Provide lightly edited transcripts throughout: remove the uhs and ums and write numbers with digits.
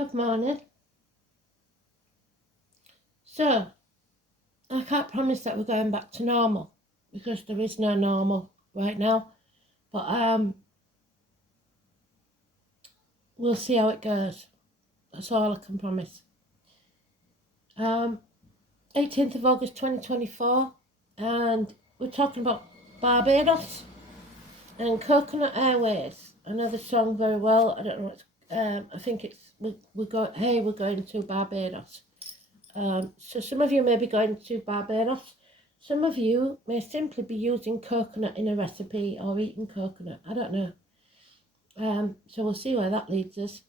Good morning. So, I can't promise that we're going back to normal because there is no normal right now. But we'll see how it goes. That's all I can promise. 18th of August 2024, and we're talking about Barbados and Coconut Airways. I know the song very well. I don't know what I think it's we're going to Barbados. So some of you may be going to Barbados. Some of you may simply be using coconut in a recipe or eating coconut. I don't know. So we'll see where that leads us.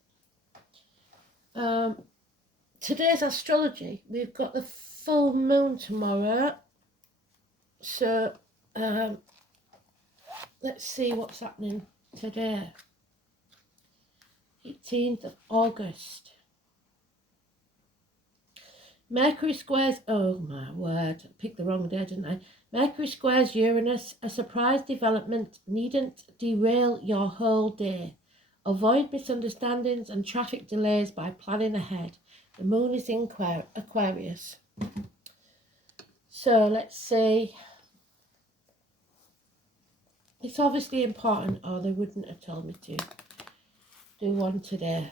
Today's astrology, we've got the full moon tomorrow. So let's see what's happening today. 18th of August. Mercury squares, oh my word, I picked the wrong day, didn't I? Mercury squares Uranus, a surprise development needn't derail your whole day. Avoid misunderstandings and traffic delays by planning ahead. The moon is in Aquarius. So let's see. It's obviously important, or they wouldn't have told me to do one today.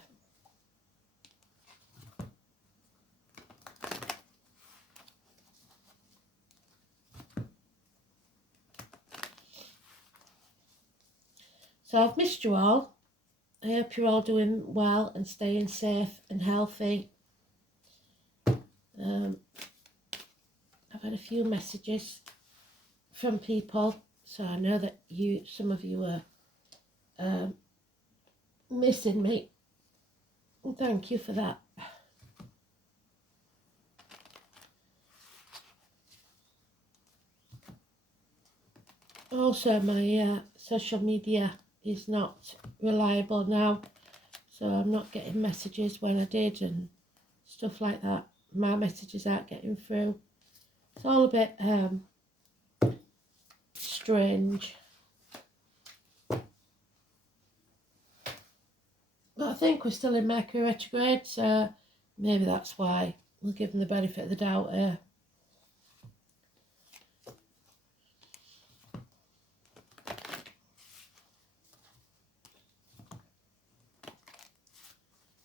So I've missed you all. I hope you're all doing well and staying safe and healthy. I've had a few messages from people, so I know that some of you are missing me. And thank you for that. Also, my social media is not reliable now, so I'm not getting messages when I did and stuff like that. My messages aren't getting through. It's all a bit strange. But I think we're still in Mercury retrograde, so maybe that's why. We'll give them the benefit of the doubt here.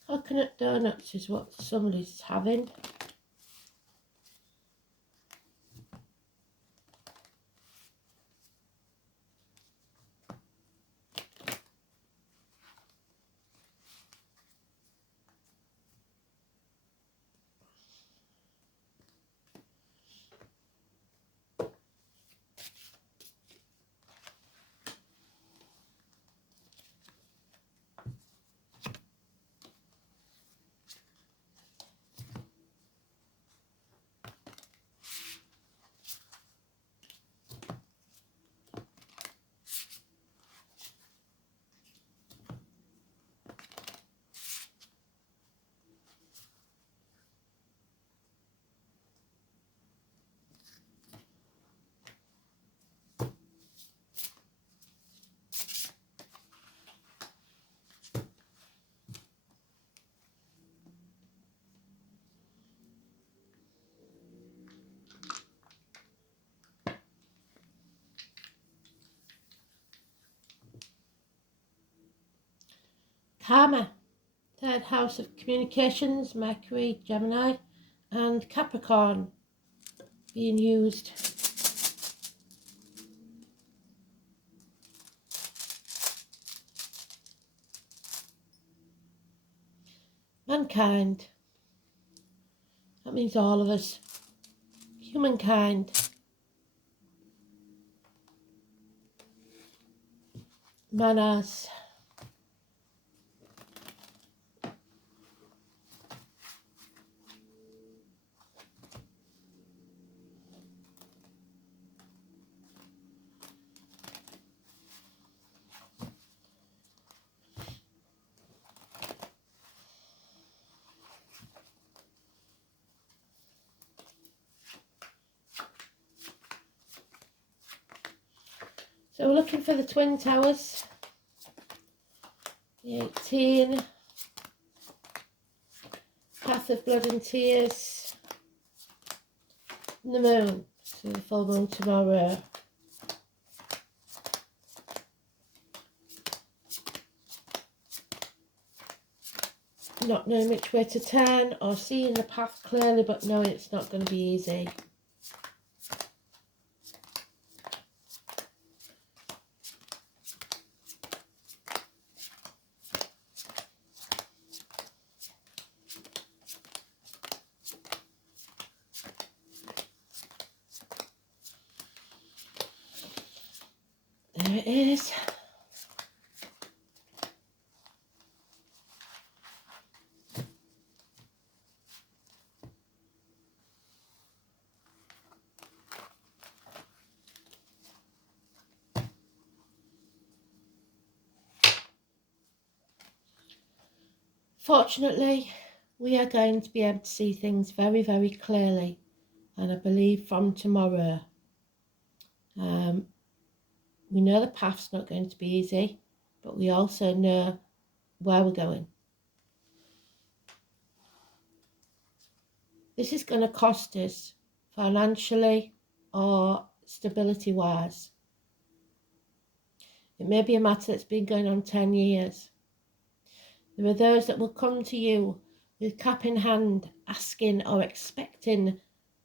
Coconut donuts is what somebody's having. Karma, third house of communications, Mercury, Gemini, and Capricorn being used. Mankind, that means all of us. Humankind. Manners. So we're looking for the Twin Towers. The 18. Path of Blood and Tears. And the moon. So the full moon tomorrow. Not knowing which way to turn, or seeing the path clearly but knowing it's not going to be easy. There it is. Fortunately, we are going to be able to see things very, very clearly, and I believe from tomorrow. We know the path's not going to be easy, but we also know where we're going. This is going to cost us financially or stability-wise. It may be a matter that's been going on 10 years. There are those that will come to you with cap in hand, asking or expecting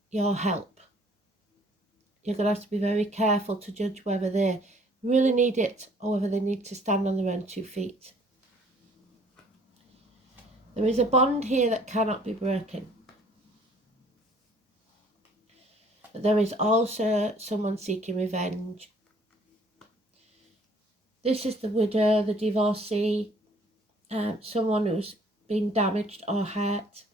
your help. You're going to have to be very careful to judge whether they really need it or whether they need to stand on their own 2 feet. There is a bond here that cannot be broken. But there is also someone seeking revenge. This is the widow, the divorcee, someone who's been damaged or hurt.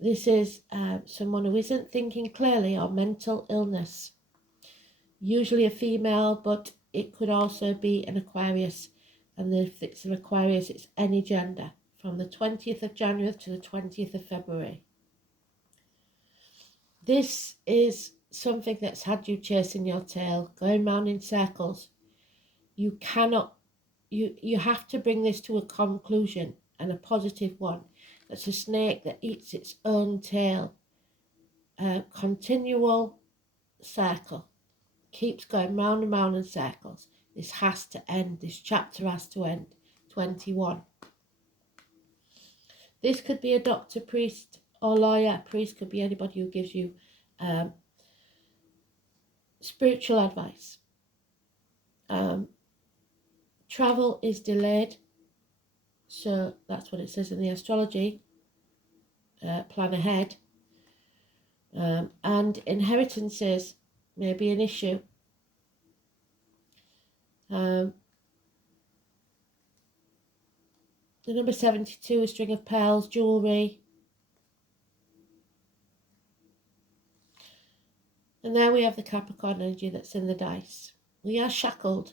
This is someone who isn't thinking clearly, or mental illness. Usually a female, but it could also be an Aquarius. And if it's an Aquarius, it's any gender, from the 20th of January to the 20th of February. This is something that's had you chasing your tail, going round in circles. You cannot, you have to bring this to a conclusion, and a positive one. That's a snake that eats its own tail. A continual circle. Keeps going round and round in circles. This has to end. This chapter has to end. 21. This could be a doctor, priest, or lawyer. Priest could be anybody who gives you spiritual advice. Travel is delayed. So that's what it says in the astrology. Plan ahead. And inheritances may be an issue. The number 72, a string of pearls, jewellery. And there we have the Capricorn energy that's in the dice. We are shackled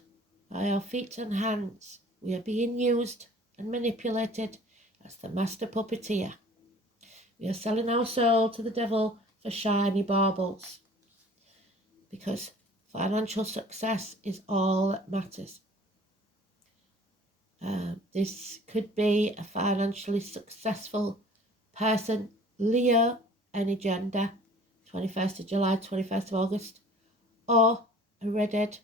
by our feet and hands. We are being used and manipulated as the master puppeteer. We are selling our soul to the devil for shiny baubles. Because financial success is all that matters. This could be a financially successful person, Leo, any gender, 21st of July, 21st of August, or a redhead,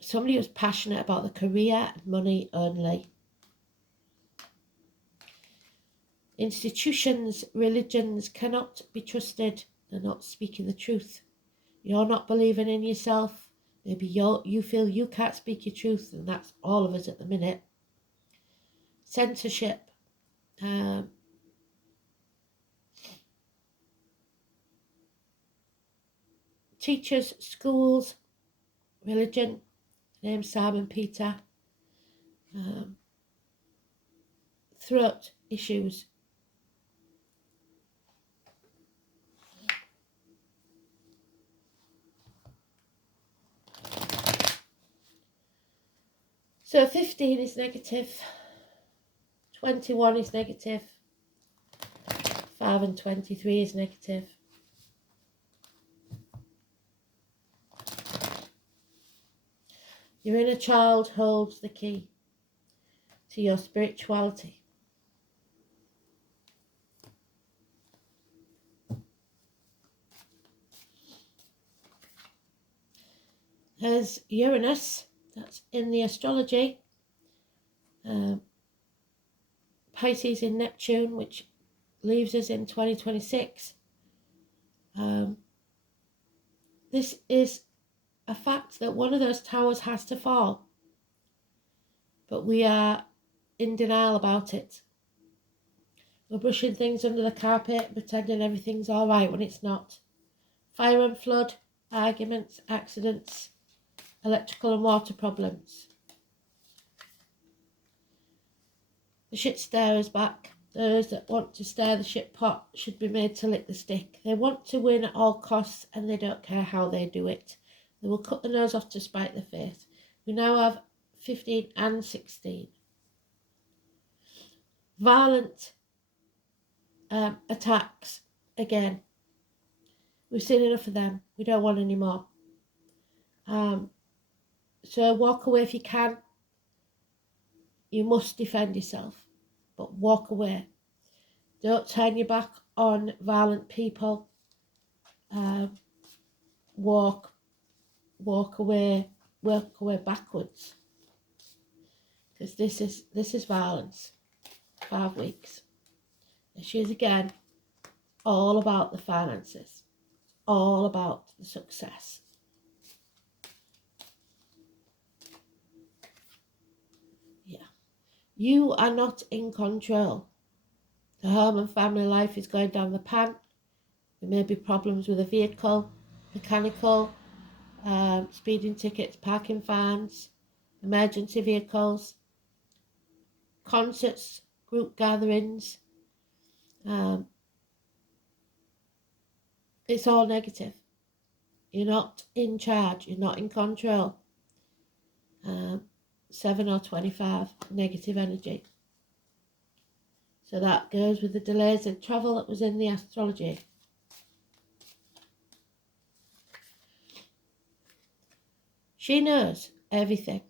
somebody who's passionate about the career and money only. Institutions, religions cannot be trusted. They're not speaking the truth. You're not believing in yourself. Maybe you feel you can't speak your truth, and that's all of us at the minute. Censorship. Teachers, schools, religion, name Simon Peter. Throat issues. So 15 is negative, 21 is negative, 5 and 23 is negative. Your inner child holds the key to your spirituality. has Uranus, that's in the astrology, Pisces in Neptune, which leaves us in 2026. This is a fact that one of those towers has to fall, but we are in denial about it. We're brushing things under the carpet, pretending everything's all right when it's not. Fire and flood, arguments, accidents, electrical and water problems. The shit stirrers back. Those that want to stir the shit pot should be made to lick the stick. They want to win at all costs and they don't care how they do it. They will cut the nose off to spite the face. We now have 15 and 16. Violent attacks again. We've seen enough of them. We don't want any more. So walk away if you can. You must defend yourself, but walk away. Don't turn your back on violent people. Walk away backwards. Because this is violence. 5 weeks. And she's again all about the finances, all about the success. Yeah. You are not in control. The home and family life is going down the pan. There may be problems with a vehicle, mechanical, speeding tickets, parking fines, emergency vehicles, concerts, group gatherings. It's all negative. You're not in charge. You're not in control. 7 or 25, negative energy. So that goes with the delays in travel that was in the astrology. She knows everything,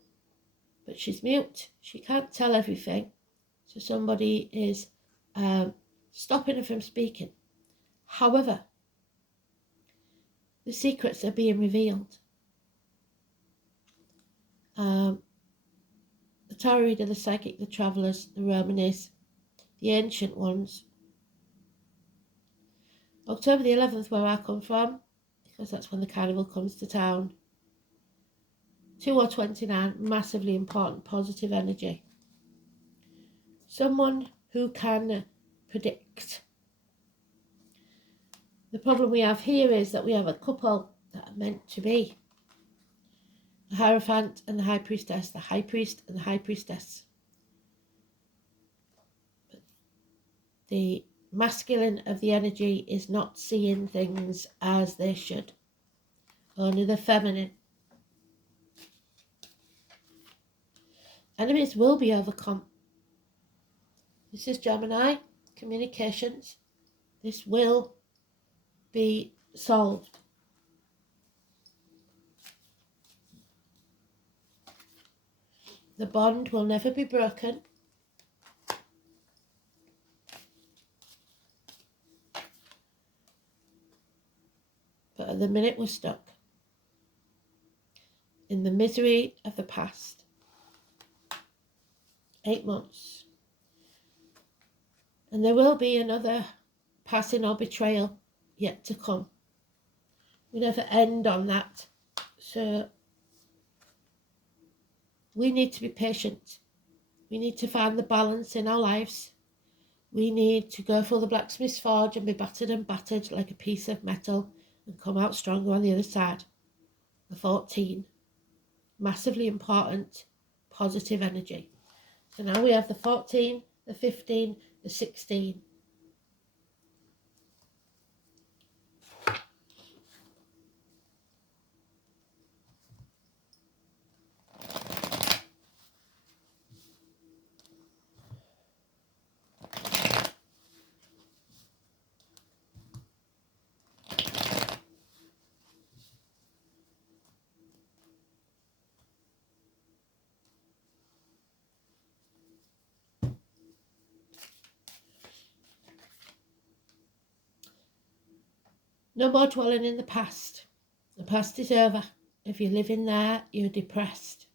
but she's mute. She can't tell everything. So somebody is stopping her from speaking. However, the secrets are being revealed. The tarot reader, the psychic, the travellers, the Romanis, the ancient ones. October the 11th, where I come from, because that's when the carnival comes to town. 2 or 29, massively important, positive energy. Someone who can predict. The problem we have here is that we have a couple that are meant to be. The Hierophant and the High Priestess, the High Priest and the High Priestess. But the masculine of the energy is not seeing things as they should. Only the feminine. Enemies will be overcome. This is Gemini, communications. This will be solved. The bond will never be broken. But at the minute we're stuck in the misery of the past. 8 months. And there will be another passing or betrayal yet to come. We never end on that. So we need to be patient. We need to find the balance in our lives. We need to go for the blacksmith's forge and be battered and battered like a piece of metal and come out stronger on the other side. The 14. Massively important, positive energy. So now we have the 14, the 15, the 16. No more dwelling in the past. The past is over. If you live in there, you're depressed.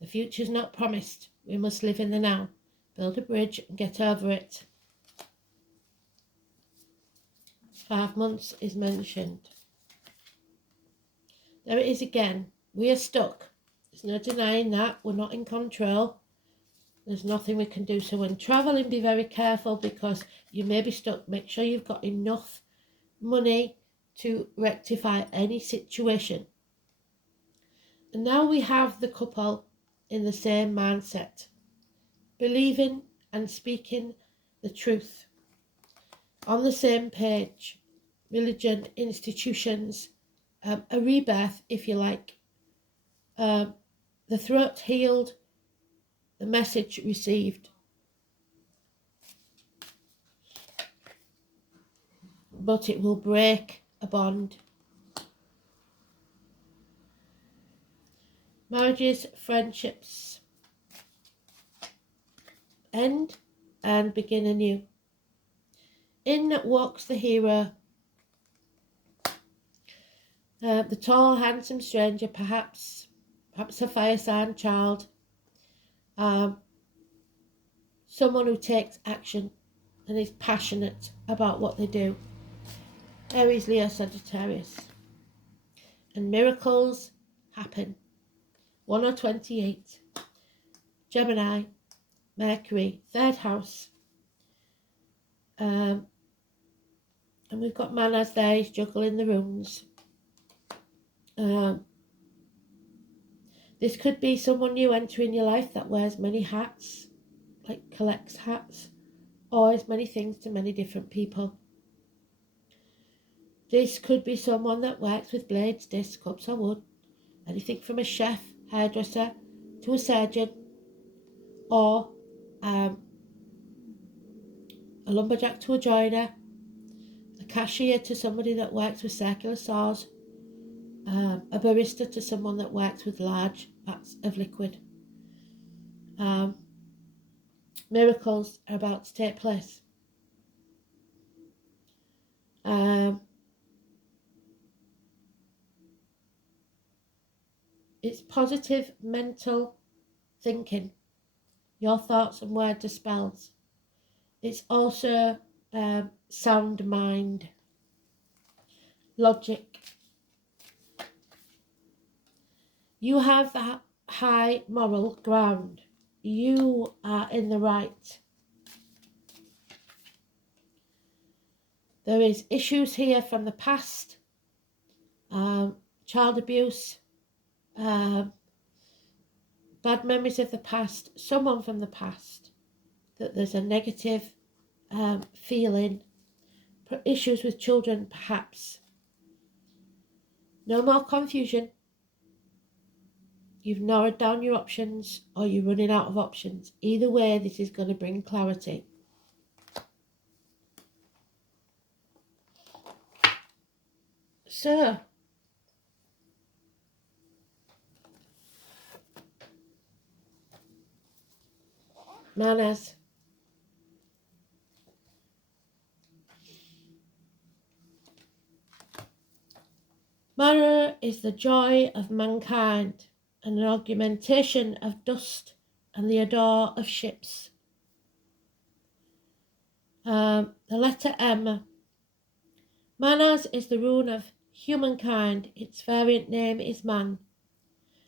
The future's not promised. We must live in the now. Build a bridge and get over it. 5 months is mentioned. There it is again. We are stuck. There's no denying that. We're not in control. There's nothing we can do. So when travelling, be very careful because you may be stuck. Make sure you've got enough money to rectify any situation. And now we have the couple in the same mindset, believing and speaking the truth, on the same page. Religion, institutions, a rebirth, if you like. The throat healed, the message received. But it will break a bond. Marriages, friendships end and begin anew. In walks the hero. The tall, handsome stranger, perhaps a fire sign child. Someone who takes action and is passionate about what they do. Aries, Leo, Sagittarius. And miracles happen. 1 or 28. Gemini, Mercury, 3rd house. And we've got Manas there, he's juggling the runes. This could be someone new entering your life that wears many hats, like collects hats, or is many things to many different people. This could be someone that works with blades, discs, cups or wood. Anything from a chef, hairdresser, to a surgeon, or a lumberjack to a joiner, a cashier to somebody that works with circular saws, a barista to someone that works with large vats of liquid. Miracles are about to take place. It's positive mental thinking. Your thoughts and words are spells. It's also sound mind, logic. You have that high moral ground. You are in the right. There is issues here from the past, child abuse, bad memories of the past, someone from the past, that there's a negative feeling, issues with children perhaps. No more confusion. You've narrowed down your options or you're running out of options. Either way, this is going to bring clarity. So, manners. Manner is the joy of mankind and an augmentation of dust and the adore of ships. The letter M. Manas is the rune of humankind. Its variant name is man,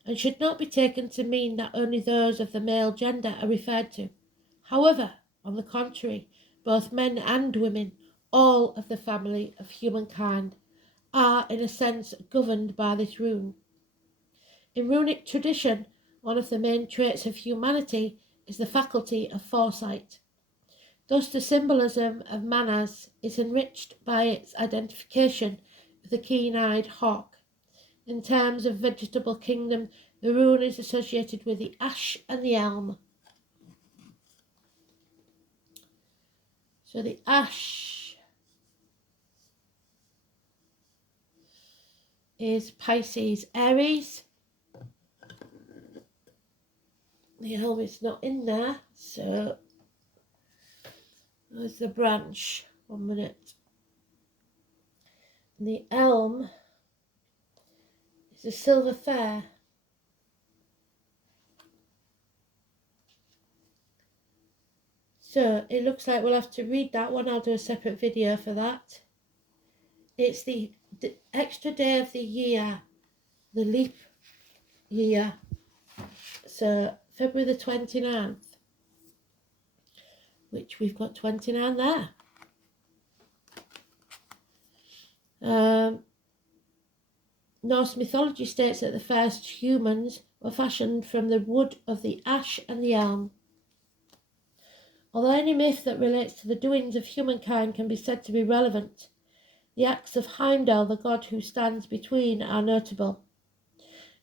and should not be taken to mean that only those of the male gender are referred to. However, on the contrary, both men and women, all of the family of humankind, are in a sense governed by this rune. In runic tradition, one of the main traits of humanity is the faculty of foresight. Thus the symbolism of Manas is enriched by its identification with the keen-eyed hawk. In terms of vegetable kingdom, the rune is associated with the ash and the elm. So the ash is Pisces, Aries. The elm is not in there, so there's the branch. 1 minute. And the elm It's a silver fair. So it looks like we'll have to read that one. I'll do a separate video for that. It's the extra day of the year, the leap year. So February the 29th, which we've got 29 there. Norse mythology states that the first humans were fashioned from the wood of the ash and the elm. Although any myth that relates to the doings of humankind can be said to be relevant, the acts of Heimdall, the god who stands between, are notable.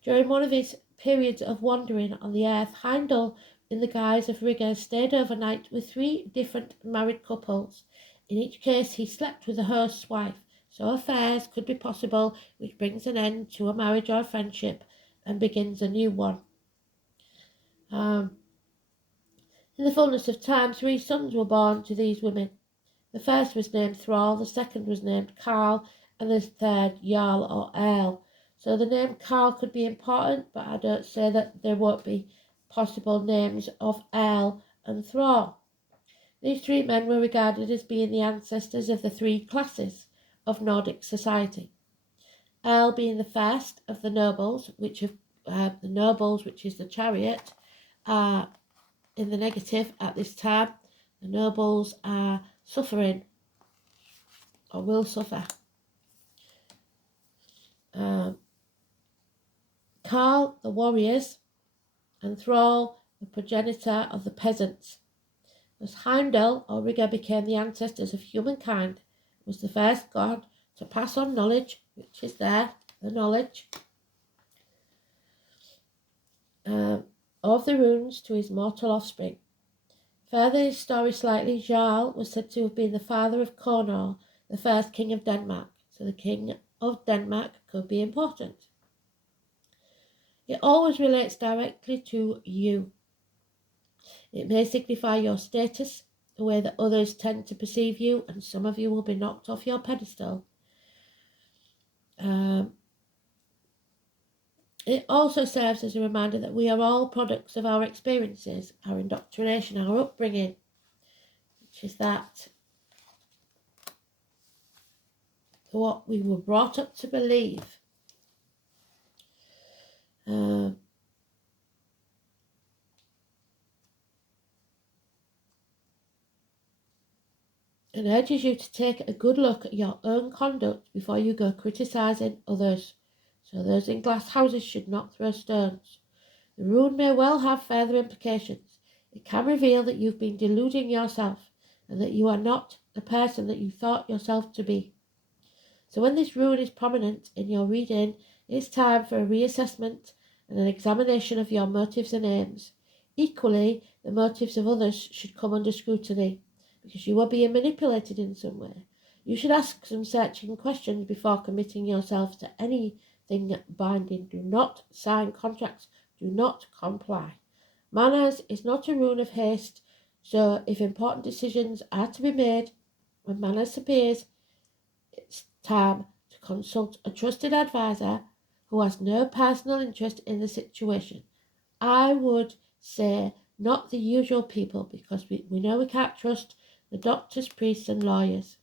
During one of his periods of wandering on the earth, Heimdall, in the guise of riggers, stayed overnight with 3 different married couples. In each case, he slept with the host's wife, so affairs could be possible, which brings an end to a marriage or a friendship and begins a new one. In the fullness of time, 3 sons were born to these women. The first was named Thrall, the second was named Carl, and the third Jarl or Earl. So the name Carl could be important, but I don't say that there won't be possible names of Earl and Thrall. These 3 men were regarded as being the ancestors of the 3 classes of Nordic society. Earl being the first of the nobles, which is the chariot, are in the negative at this time. The nobles are suffering or will suffer. Carl, the warriors, and Thrall, the progenitor of the peasants. As Heimdall or rigger became the ancestors of humankind, was the first god to pass on knowledge, which is there, the knowledge of the runes to his mortal offspring. Further his story slightly, Jarl was said to have been the father of Konor, the first king of Denmark. So the king of Denmark could be important. It always relates directly to you. It may signify your status, the way that others tend to perceive you, and some of you will be knocked off your pedestal. It also serves as a reminder that we are all products of our experiences, our indoctrination, our upbringing, which is that what we were brought up to believe. It urges you to take a good look at your own conduct before you go criticising others. So those in glass houses should not throw stones. The rune may well have further implications. It can reveal that you've been deluding yourself and that you are not the person that you thought yourself to be. So when this rune is prominent in your reading, it's time for a reassessment and an examination of your motives and aims. Equally, the motives of others should come under scrutiny, because you are being manipulated in some way. You should ask some searching questions before committing yourself to anything binding. Do not sign contracts. Do not comply. Manners is not a rune of haste, so if important decisions are to be made, when manners appears, it's time to consult a trusted advisor who has no personal interest in the situation. I would say not the usual people, because we know we can't trust the doctors, priests and lawyers.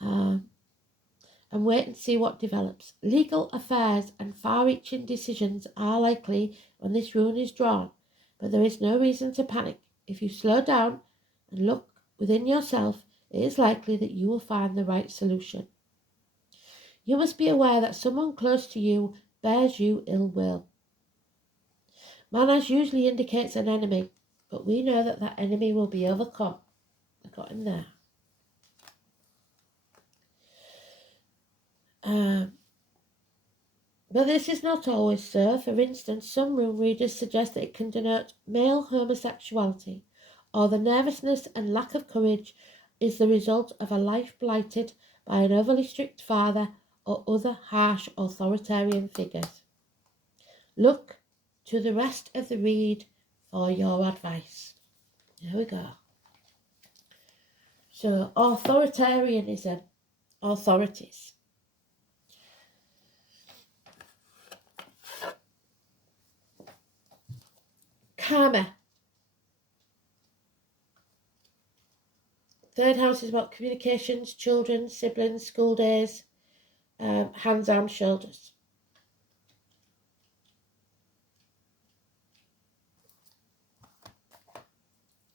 And wait and see what develops. Legal affairs and far-reaching decisions are likely when this rune is drawn, but there is no reason to panic. If you slow down and look within yourself, it is likely that you will find the right solution. You must be aware that someone close to you bears you ill will. Manners usually indicates an enemy, but we know that that enemy will be overcome. I got him there. But this is not always so. For instance, some rune readers suggest that it can denote male homosexuality, or the nervousness and lack of courage is the result of a life blighted by an overly strict father or other harsh authoritarian figures. Look to the rest of the read for your advice. There we go. So, authoritarianism, authorities. Karma. Third house is about communications, children, siblings, school days, hands, arms, shoulders.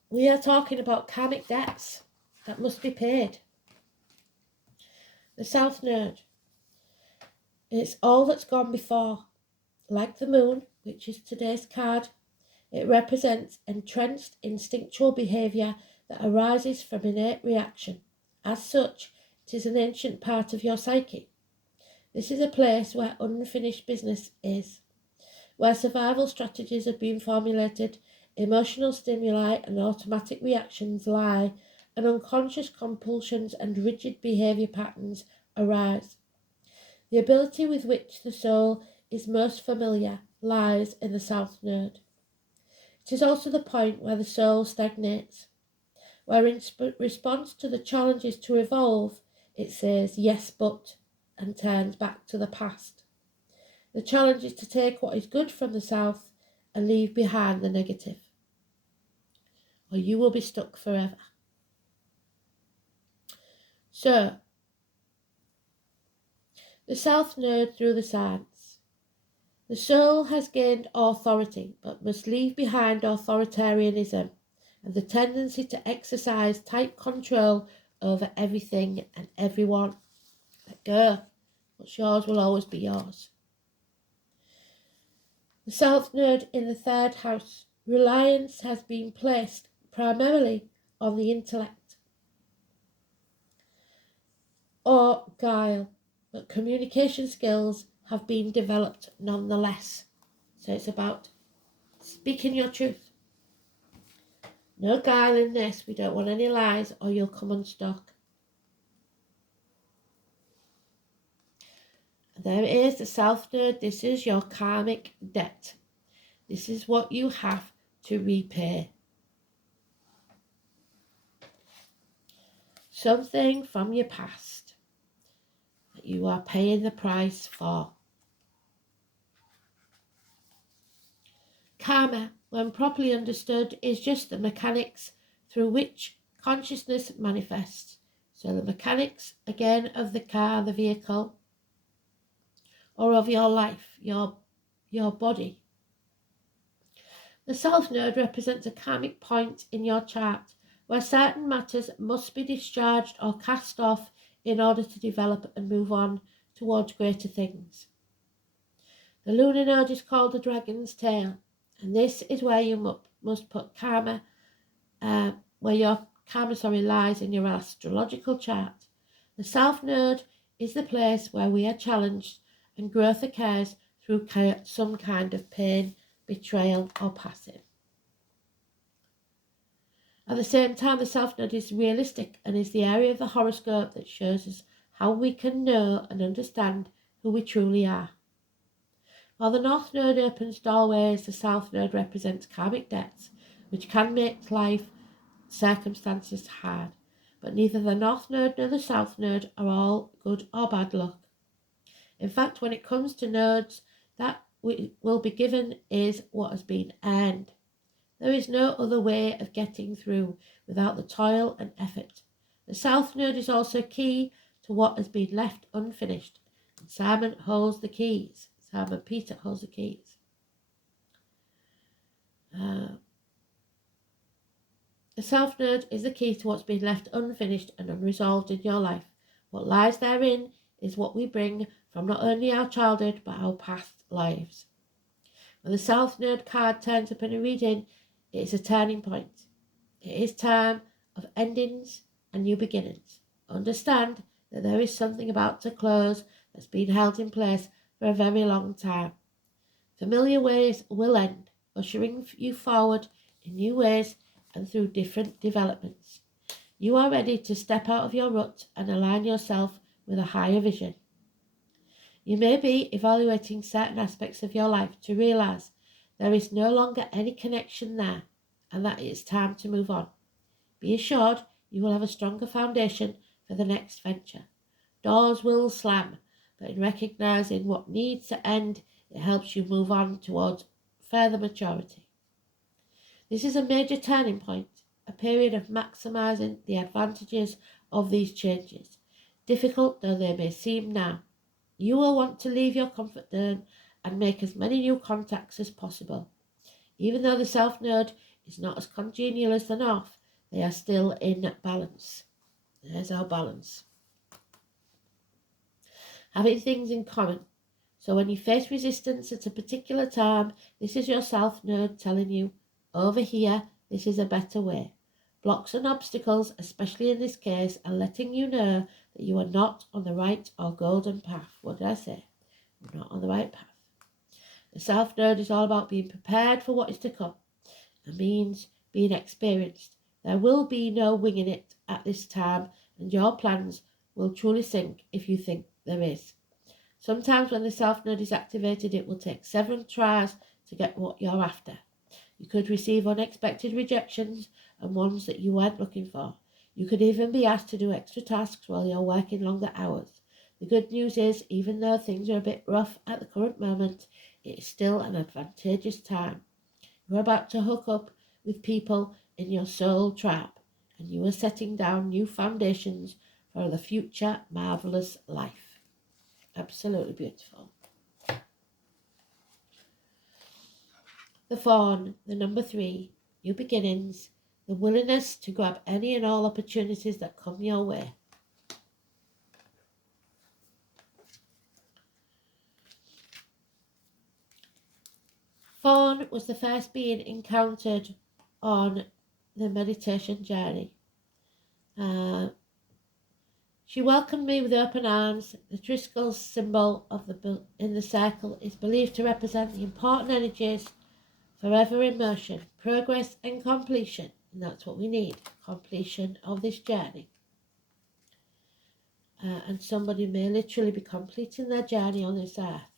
We are talking about karmic debts that must be paid. The South Node. It's all that's gone before. Like the moon, which is today's card, it represents entrenched instinctual behaviour that arises from innate reaction. As such, it is an ancient part of your psyche. This is a place where unfinished business is, where survival strategies have been formulated, emotional stimuli and automatic reactions lie, and unconscious compulsions and rigid behaviour patterns arise. The ability with which the soul is most familiar lies in the South Node. It is also the point where the soul stagnates, where in response to the challenges to evolve, it says yes but and turns back to the past. The challenge is to take what is good from the South and leave behind the negative, or you will be stuck forever. So, the South Node through the signs. The soul has gained authority, but must leave behind authoritarianism and the tendency to exercise tight control over everything and everyone. Let go. What's yours will always be yours. The South Node in the third house. Reliance has been placed primarily on the intellect or guile, but communication skills have been developed nonetheless. So it's about speaking your truth. No guile in this. We don't want any lies or you'll come unstuck. There it is, the South Node. This is your karmic debt. This is what you have to repay. Something from your past that you are paying the price for. Karma, when properly understood, is just the mechanics through which consciousness manifests. So the mechanics, again, of the car, the vehicle, or of your life, your body. The South Node represents a karmic point in your chart where certain matters must be discharged or cast off in order to develop and move on towards greater things. The lunar node is called the dragon's tail, and this is where you must put karma, where your karma lies in your astrological chart. The South Node is the place where we are challenged and growth occurs through some kind of pain, betrayal or passive. At the same time, the South Node is realistic and is the area of the horoscope that shows us how we can know and understand who we truly are. While the North Node opens doorways, the South Node represents karmic debts, which can make life circumstances hard. But neither the North Node nor the South Node are all good or bad luck. In fact, when it comes to nodes, that will be given is what has been earned. There is no other way of getting through without the toil and effort. The South Node is also key to what has been left unfinished. And Simon holds the keys. Simon Peter holds the keys. The South Node is the key to what's been left unfinished and unresolved in your life. What lies therein is what we bring from not only our childhood but our past lives. When the South Node card turns up in a reading, it is a turning point. It is time of endings and new beginnings. Understand that there is something about to close that's been held in place for a very long time. Familiar ways will end, ushering you forward in new ways and through different developments. You are ready to step out of your rut and align yourself with a higher vision. You may be evaluating certain aspects of your life to realise there is no longer any connection there and that it is time to move on. Be assured you will have a stronger foundation for the next venture. Doors will slam, but in recognising what needs to end, it helps you move on towards further maturity. This is a major turning point, a period of maximising the advantages of these changes, difficult though they may seem now. You will want to leave your comfort zone and make as many new contacts as possible. Even though the South Node is not as congenial as the North, they are still in balance. There's our balance. Having things in common. So when you face resistance at a particular time, this is your South Node telling you, over here, this is a better way. Blocks and obstacles, especially in this case, are letting you know that you are not on the right or golden path. What did I say? You're not on the right path. The South Node is all about being prepared for what is to come. It means being experienced. There will be no winging it at this time, and your plans will truly sink if you think there is. Sometimes when the South Node is activated, it will take several tries to get what you're after. You could receive unexpected rejections and ones that you weren't looking for. You could even be asked to do extra tasks while you're working longer hours. The good news is, even though things are a bit rough at the current moment, it is still an advantageous time. You're about to hook up with people in your soul tribe, and you are setting down new foundations for the future marvellous life. Absolutely beautiful. The Fawn, the number 3, new beginnings, the willingness to grab any and all opportunities that come your way. Fawn was the first being encountered on the meditation journey. She welcomed me with open arms. The Triskel symbol in the circle is believed to represent the important energies forever in motion, progress and completion. And that's what we need, completion of this journey. And somebody may literally be completing their journey on this earth.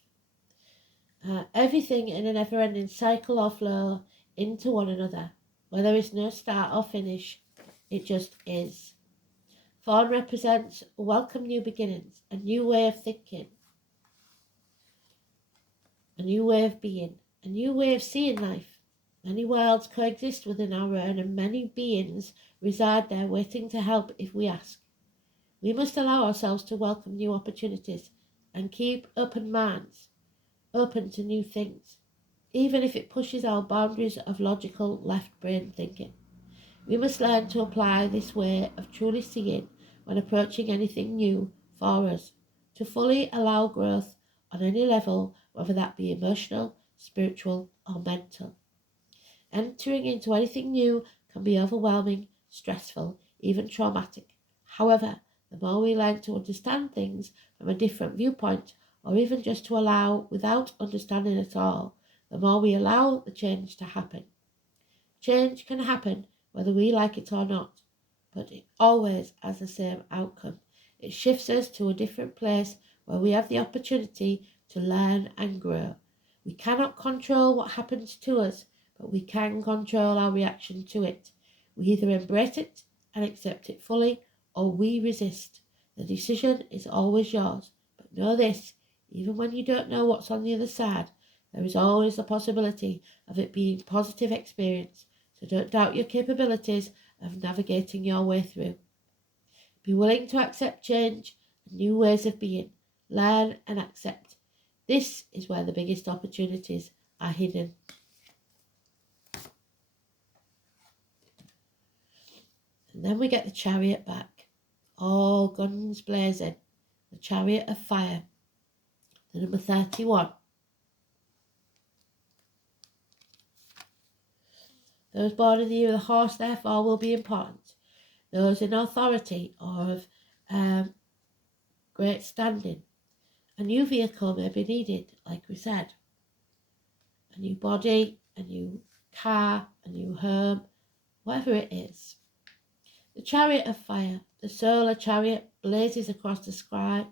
Everything in a never-ending cycle or flow into one another, where there is no start or finish, it just is. Fawn represents welcome new beginnings, a new way of thinking, a new way of being, a new way of seeing life. Many worlds coexist within our own, and many beings reside there waiting to help if we ask. We must allow ourselves to welcome new opportunities and keep open minds, open to new things, even if it pushes our boundaries of logical left brain thinking. We must learn to apply this way of truly seeing when approaching anything new for us, to fully allow growth on any level, whether that be emotional, spiritual, or mental. Entering into anything new can be overwhelming, stressful, even traumatic. However, the more we learn to understand things from a different viewpoint, or even just to allow without understanding at all, the more we allow the change to happen. Change can happen whether we like it or not, but it always has the same outcome. It shifts us to a different place where we have the opportunity to learn and grow. We cannot control what happens to us, but we can control our reaction to it. We either embrace it and accept it fully, or we resist. The decision is always yours, but know this, even when you don't know what's on the other side, there is always the possibility of it being a positive experience, so don't doubt your capabilities of navigating your way through. Be willing to accept change and new ways of being. Learn and accept. This is where the biggest opportunities are hidden. And then we get the Chariot back. All guns blazing. The Chariot of Fire. The number 31. Those born in the year of the horse, therefore, will be important. Those in authority or of great standing. A new vehicle may be needed, like we said. A new body, a new car, a new home, whatever it is. The Chariot of Fire, the solar chariot, blazes across the sky,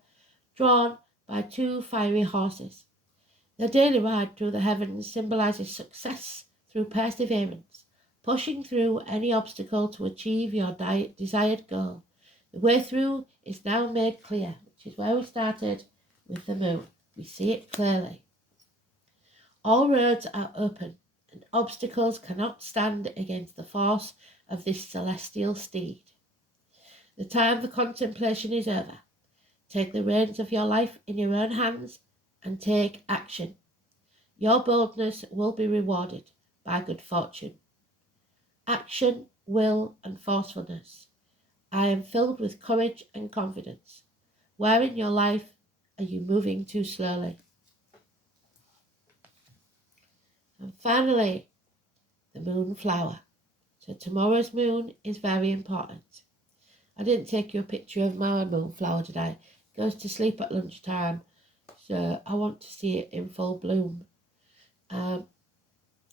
drawn by 2 fiery horses. Their daily ride through the heavens symbolises success through perseverance, pushing through any obstacle to achieve your desired goal. The way through is now made clear, which is where we started with the moon. We see it clearly. All roads are open. and obstacles cannot stand against the force of this celestial steed. The time for contemplation is over. Take the reins of your life in your own hands and take action. Your boldness will be rewarded by good fortune. Action, will, and forcefulness. I am filled with courage and confidence. Where in your life are you moving too slowly? And finally, the moonflower. So tomorrow's moon is very important. I didn't take you a picture of my moonflower today. It goes to sleep at lunchtime, so I want to see it in full bloom. I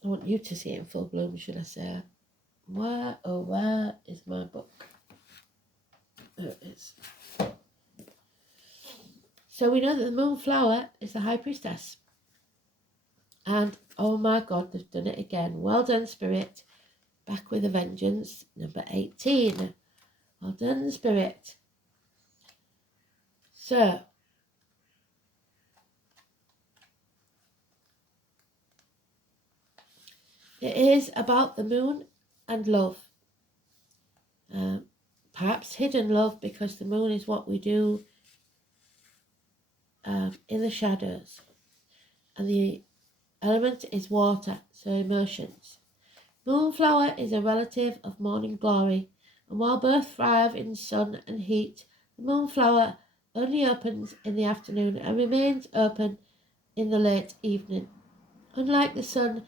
want you to see it in full bloom, should I say. Where is my book? There it is. So we know that the moonflower is the high priestess. And oh my God, they've done it again. Well done, Spirit. Back with a vengeance. Number 18. Well done, Spirit. So, it is about the moon and love. Perhaps hidden love, because the moon is what we do in the shadows. And the element is water, so emotions. Moonflower is a relative of morning glory, and while both thrive in sun and heat, the moonflower only opens in the afternoon and remains open in the late evening. Unlike the sun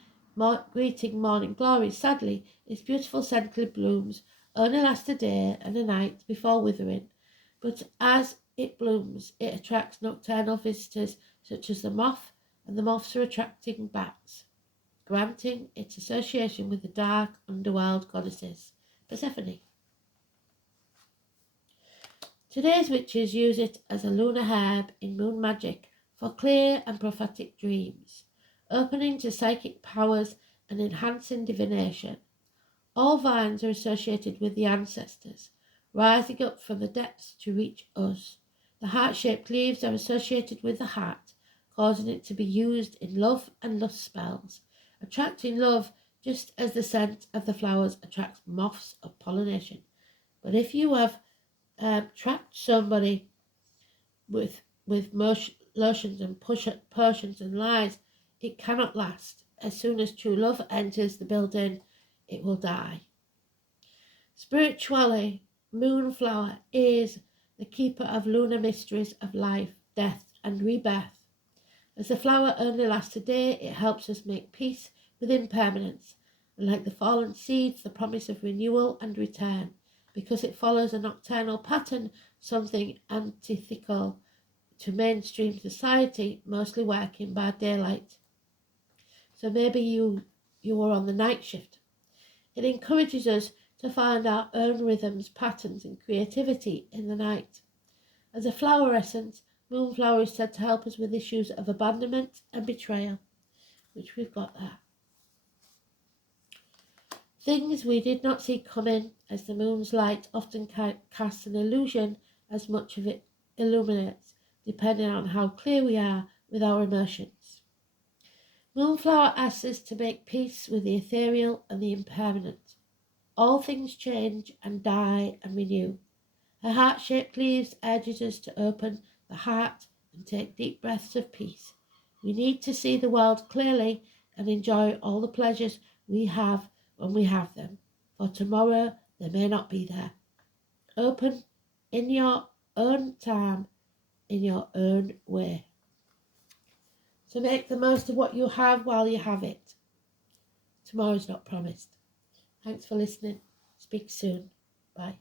greeting morning glory, sadly, its beautiful scented blooms only last a day and a night before withering, but as it blooms, it attracts nocturnal visitors such as the moth, and the moths are attracting bats, granting its association with the dark underworld goddesses, Persephone. Today's witches use it as a lunar herb in moon magic for clear and prophetic dreams, opening to psychic powers and enhancing divination. All vines are associated with the ancestors, rising up from the depths to reach us. The heart-shaped leaves are associated with the heart, causing it to be used in love and lust spells, attracting love just as the scent of the flowers attracts moths of pollination. But if you have trapped somebody with lotions and potions and lies, it cannot last. As soon as true love enters the building, it will die. Spiritually, Moonflower is the keeper of lunar mysteries of life, death, and rebirth. As the flower only lasts a day, it helps us make peace with impermanence, and like the fallen seeds, the promise of renewal and return, because it follows a nocturnal pattern, something antithetical to mainstream society, mostly working by daylight. So maybe you are on the night shift. It encourages us to find our own rhythms, patterns, and creativity in the night. As a flower essence, Moonflower is said to help us with issues of abandonment and betrayal, which we've got there. Things we did not see coming, as the moon's light often casts an illusion as much of it illuminates, depending on how clear we are with our emotions. Moonflower asks us to make peace with the ethereal and the impermanent. All things change and die and renew. Her heart-shaped leaves urges us to open the heart and take deep breaths of peace. We need to see the world clearly and enjoy all the pleasures we have when we have them, for tomorrow they may not be there. Open in your own time, in your own way. So make the most of what you have while you have it. Tomorrow's not promised. Thanks for listening. Speak soon. Bye.